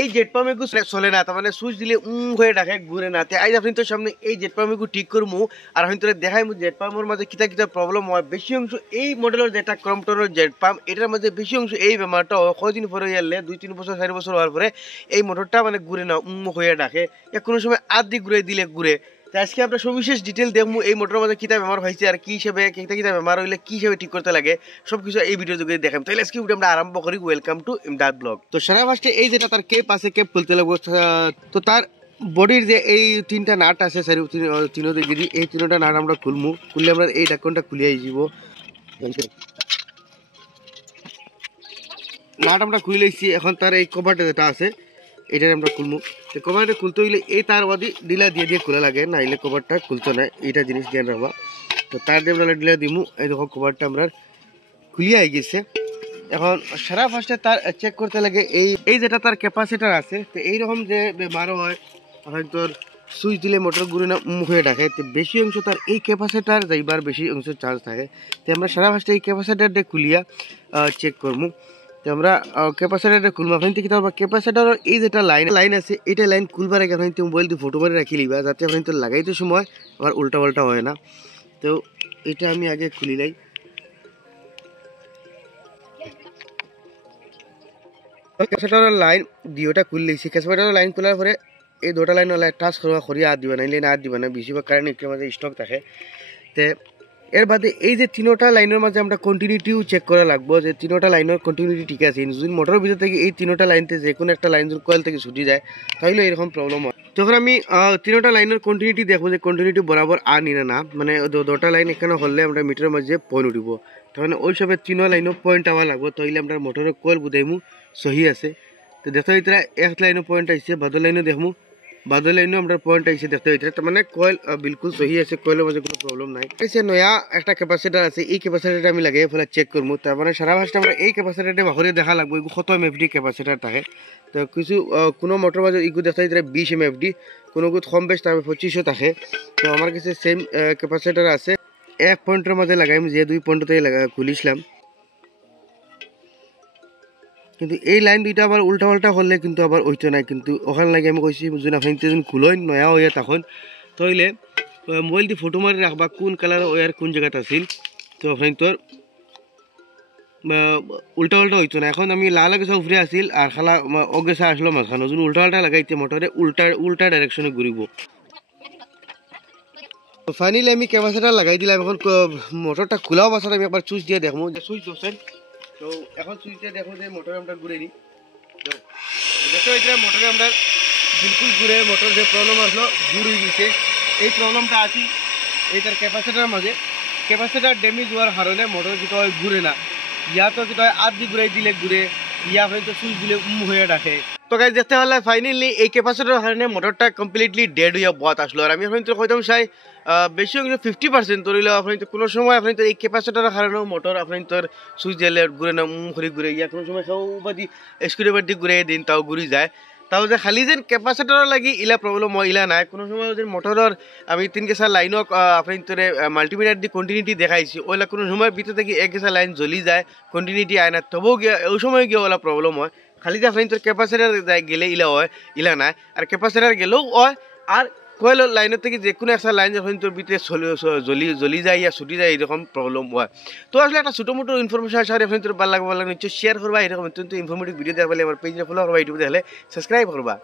এই jet pump এগু চলে না, তার মানে সুইচ দিলে হয়ে ডাকে ঘুরে না। আজ আপনি তো সামনে এই জেট পাম্প এগু ঠিক করবো আর আমি তোরা দেখাই জেট পাম্পের মাঝে কিতা কিতা প্রবলেম হয়। বেশি অংশ এই মডেলের যেটা ক্রম্পটনের জেট পাম্প এটার মধ্যে বেশি অংশ এই বেমারটা কদিন পরে গেলে 2-3 বছর 4 বছর হওয়ার পরে এই মোটরটা মানে ঘুরে না হয়ে ডাকে, কোনো সময় আধি ঘুরে দিলে ঘুরে। আজকে আমরা সবিশেষ ডিটেল দেখবো এই মোটরের মধ্যে কিতা বেমার হয়েছে আর কি হিসেবে কিতা বেমার হইলে কি হিসেবে ঠিক করতে লাগে সবকিছু এই ভিডিও যোগে দেখাম। তাহলে আজকে ভিডিও আমরা আরম্ভ করি। Welcome to Imdad blog. তো সারা ফার্স্টে এই যেটা তার কেপ আছে কেপ খুলতে লাগবো। তো তার বডির যে এই 3টা নাট আছে তিনো দিকে এই 3টা নাট আমরা খুলমু। খুললে আমরা এই ঢাকনটা খুলিয়ে যাব। নাট আমরা খুলে লইছি। এখন তার এই কভারটা যেটা আছে এটা আমরা খুলমু। তো কভারটা খুলতে হইলে এই তার বাদি ডিলা দিয়ে দিয়ে খোলা লাগে, না হলে কভারটা খুলতে না। এইটা জিনিস জ্ঞান রাখবা। তো তার দিয়ে আমরা ডিলা দিমু। এই দেখো কভারটা আমরা খুলিয়ে আই গেছে। এখন সারা ফার্স্টে তার চেক করতে লাগে এই যেটা তার ক্যাপাসিটার আছে। তো এইরকম যে বেমার হয় হয়তো সুইচ দিলে মোটর ঘুরে না হয়ে ডাকে, তো বেশি অংশ তার এই ক্যাপাসিটার যাইবার বেশি অংশ চান্স থাকে। তো আমরা সারা ফার্স্টে এই ক্যাপাসিটারটা খুলিয়া চেক করবো। তো আমরা ক্যাপাসিটারটা খুলবো। আপনি কি ক্যাপাসিটার এই যেটা লাইন আছে এটা লাইন খুলবার আগে আপনি মোবাইল দিয়ে ফটো মারে রাখি লিবা, যাতে আপনি তো লাগাইতে সময় আবার উল্টা পাল্টা হয় না। তো এটা আমি আগে খুলি লাই। ক্যাপাসিটারের লাইন দুইটা খুলে লিছি। ক্যাপাসিটারের লাইন খোলার পরে এই দুটা লাইন টাচ করিয়া আর দিবা না, নাইলে আর দিবা না, বেশিরভাগ কারণে একটু মাঝে স্টক থাকে। তো এর বাদে এই যে 3টা লাইনের মাঝে আমরা কন্টিনিউটিও চেক করা লাগবো যে 3টা লাইনের কন্টিনিউটি ঠিক আছে। যদি মোটরের ভিতর থেকে এই 3টা লাইনতে যে কোনো একটা লাইন যদি কয়েল থেকে ছুটি যায় তাহলে এরকম প্রবলেম হয়। তখন আমি 3টা লাইনের কন্টিনিউটি দেখবো যে কন্টিনিউটি বরাবর আর নিনা না, মানে দুটা লাইন এখানে হলে আমরা মিটারের মাঝে পয়েন্ট উঠিব। তখন ওই সবে 3 লাইনও পয়েন্ট আবার লাগবো, তাহলে আমরা মোটরের কয়েল বুঝাইমু সহি আছে। তো দেখতে ভিতরে এক লাইনও পয়েন্ট আসছে, বাদল লাইনও দেখমু, বাদল লাইনও আমরা পয়েন্ট আইছে দেখতে ভিতরে। তার মানে কয়েল বিলকুল সহি আছে, কয়েলের মাঝে কোনো প্রবলেম নাই। এসে নয়া একটা ক্যাপাসিটার আছে, এই ক্যাপাসিটারটা আমি লাগিয়ে ফেলে চেক করবো। তার মানে সারা ভাষটা আমরা এই ক্যাপাসিটারটা বাহরে দেখা লাগবো এগুলো কত এমএফডি ক্যাপাসিটার থাকে। তো কিছু কোনো মোটর মাঝে এগুলো দেখতে ভিতরে 20 এমএফডি, কোনো কম বেশ তার 2500 থাকে। তো আমার কাছে সেম ক্যাপাসিটার আছে। এক পয়েন্টের মাঝে লাগাইম, যে 2 পয়েন্টতে খুলিছিলাম। কিন্তু এই লাইন দুইটা আবার উল্টা পাল্টা করলে কিন্তু আবার ওইটা নাই। কিন্তু ওখানে লাগে আমি কইছি যদি আপনি যখন খুলেন নয়া হইয়া তখন তাইলে মোবাইল দিয়ে ফটো মারি রাখবা কোন কালার ওয়ার কোন জায়গাতে আছিল। তো আপনি তোর উল্টা পাল্টা হইতো না। এখন আমি লাল গেছা উপরে আসিল আর খালা অগেছা আসলো মাঝখানে, যদি উল্টা পাল্টা লাগাইতে মোটরে উল্টা ডাইরেকশনে ঘুরিব। তো ফাইনালি আমি ক্যাপাসিটার লাগাই দিলাম। এখন মোটরটা খোলাও বাসার আমি একবার সুইচ দিয়ে দেখবো। সুইচ দোষেন। তো এখন সুইচে দেখো যে মোটর আমরা ঘুরে নিই। দেখো এটা মোটরে আমরা বিলকুল ঘুরে মোটর যে প্রবলেম আসলো দূর হয়ে গেছে। এই প্রবলেমটা আছে এইটার ক্যাপাসিটার মাঝে। ক্যাপাসিটার ড্যামেজ হওয়ার কারণে মোটর যেটা হয় ঘুরে না, ইয়া তো যেটা হয় আধি ঘুরাই দিলে ঘুরে, ইয়া হয়তো সুইচ দিলে হয়ে ডাকে। তো গাইস দেখতে পারলে ফাইনালি এই ক্যাপাসিটার কারণে মোটরটা কমপ্লিটলি ডেড হইয়া বাত আসলো। আর আমি এখন তো কইতাম চাই বেশি 50% ধরিলে আপনি তো কোনো সময় আপনি তো এই ক্যাপাসিটারের কারণে মোটর আপনি তোর সুইচ দিলে ঘুরে না ঘুরে ইয়া কোনো সময় সব বাদি স্ক্রুড্রাইভার দিয়ে ঘুরে দিন তাও ঘুরি যায়। তাও যে খালি যেন ক্যাপাসিটার লাগি ইলা প্রবলেম হয় ইলা নাই। কোনো সময় যে মোটরের আমি 3 গেছার লাইনও আপনি তোরে মাল্টিমিটার দিয়ে কন্টিনিউটি দেখাইছি, ওইলা কোনো সময় ভিতর থেকে 1 গেছার লাইন জ্বলি যায়, কন্টিনিউটি আয় না, তবুও গিয়ে ওই সময় গিয়ে ওলা প্রবলেম হয়। খালি যে আপনি তোর ক্যাপাসিটার গেলে ইলা হয় ইলা নাই, আর ক্যাপাসিটার গেলেও হয়। আর কয়েলের লাইনের থেকে যে কোনো একটা লাইন যখন তোর ভিতরে জ্বলি যায় ইয়া ছুটি যায় এরকম প্রবলেম হয়। তো আসলে একটা ছোটো মোটো ইনফরমেশন আছে আপনি তোর ভালো লাগবে নিশ্চয় শেয়ার করবা। এরকম অত্যন্ত ইনফরমেটিভ ভিডিও দেখলে আমার পেজে ফলো করবা, ইউটিউবে দেখলে সাবস্ক্রাইব করবা।